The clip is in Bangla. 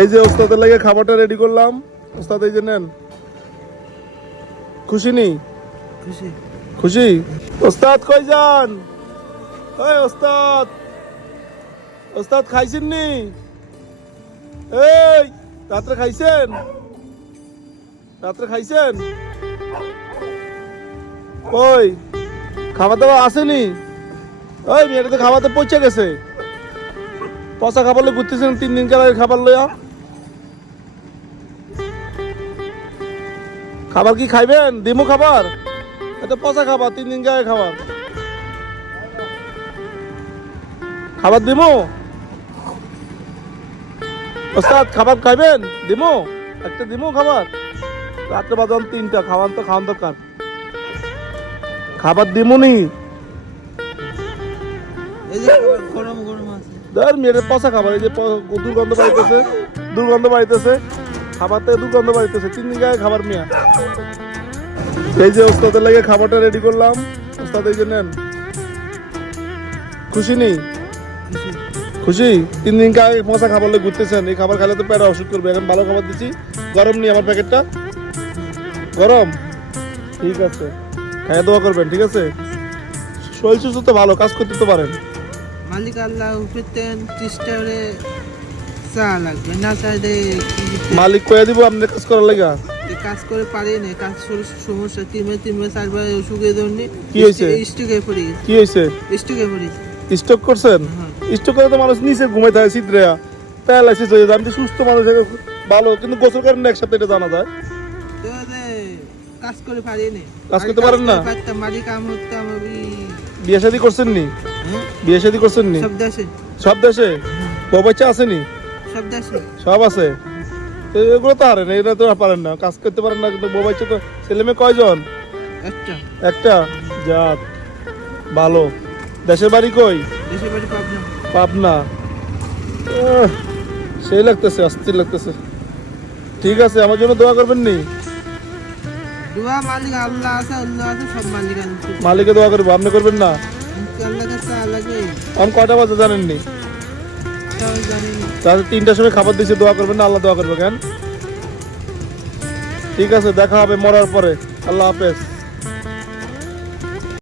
এই যে ওস্তাদের লাগে খাবারটা রেডি করলাম। ওস্তাদ এই যে নেন। খুশি নি? খুশি। খুশি? ওস্তাদ কই যান? ওই ওস্তাদ, ওস্তাদ খাইছেন নি? এই রাত্রে খাইছেন? রাত্রে খাইছেন? ওই খাবার দাবার আসেনি? ওই মেয়েটা তো খাবার তো পৌঁছে গেছে। পচা খাবার লই ঘুরতেছেন 3 দিন কালের খাবার লইয়া। খাবার কি খাইবেন? দিমু খাবার? এটা পচা খাবার, 3 দিন কালের খাবার। খাবার দিমু? ওস্তাদ খাবার খাইবেন? দিমু? একটা দিমু খাবার? রাত্রে বাজান 3টা, খাওয়ান তো খাওয়ান দরকার। খাবার দিমুনি? এই যে গরম গরম আছে। ধর মেয়ের পচা খাবার, এই যে দুর্গন্ধ বাড়িতেছে, দুর্গন্ধ বাড়িতেছে, খাবার থেকে দুর্গন্ধ বাড়িতেছে। 3 দিন গায়ে খাবার মিয়া। এই যে ওস্তাদের লাগে খাবারটা রেডি করলাম। ওস্তাদ এই যে নেন। খুশি নি? খুশি। খুশি? 3 দিন আগে পচা খাবার লই ঘুরতেছেন। এই খাবার খাইলে তো পেটে অসুখ করবে। এখন ভালো খাবার দিছি। গরম নি আমার প্যাকেটটা? গরম? ঠিক আছে, খাইয়া দোয়া করবেন, ঠিক আছে? শরীর সুস্থ তো ভালো, কাজ করতে তো পারেন। মালিক আল্লাহ উপরতেন চেষ্টা করে চা লাগবে না চাইলে মালিক কয়ে দিব আপনি কাজ করার লাগা। কাজ করে পারি না, কাজ সমস্যা 3 4বার অসুখের জন্য কি হয়েছে? স্টকে পড়ে গেছে। কি হয়েছে? স্টকে পড়েছে। স্টক করছেন? স্টক করে তো মানুষ নিচে ঘুমাই থাকে সিদ্রেয়া, প্যারালাইসিস হয়ে যায়। আমি তো সুস্থ মানুষ, ভালো, কিন্তু গোসল করেন না একসাথে, এটা জানা যায়। কাজ করে পারি না। কাজ করতে পারেন না? মালিক কাম করতাম আমি। বিয়ে শাদী করছেন নি? বিয়ে শাদী করছেন নি? সব দেশে। সব দেশে? বউ বাচ্চা আসেনি? সব দেশে। সব আছে। তো এগুলো তো পারেন, এটা তো পারেন না, কাজ করতে পারেন না। কিন্তু বউ বাচ্চা তো, ছেলে মেয়ে কয়জন? একটা। একটা? যাক ভালো। দেশের বাড়ি কই? দেশের বাড়ি পাবনা। পাবনা? সেই লাগতেছে, অস্থির লাগতেছে। ঠিক আছে, আমার জন্য দোয়া করবেন নি? দোয়া মালিক আল্লাহ আছে, আল্লাহ আছে, সব মালিক আছে। মালিকে দোয়া করবো, আপনি করবেন না? আল্লাহ কাছে লাগে। এখন কয়টা বাজে জানেননি? তাও জানি না। রাতে 3টার সময় খাবার দিয়েছে, দোয়া করবেন না? আল্লাহ দোয়া করবে কেন? ঠিক আছে, দেখা হবে মরার পরে। আল্লাহ হাফেজ।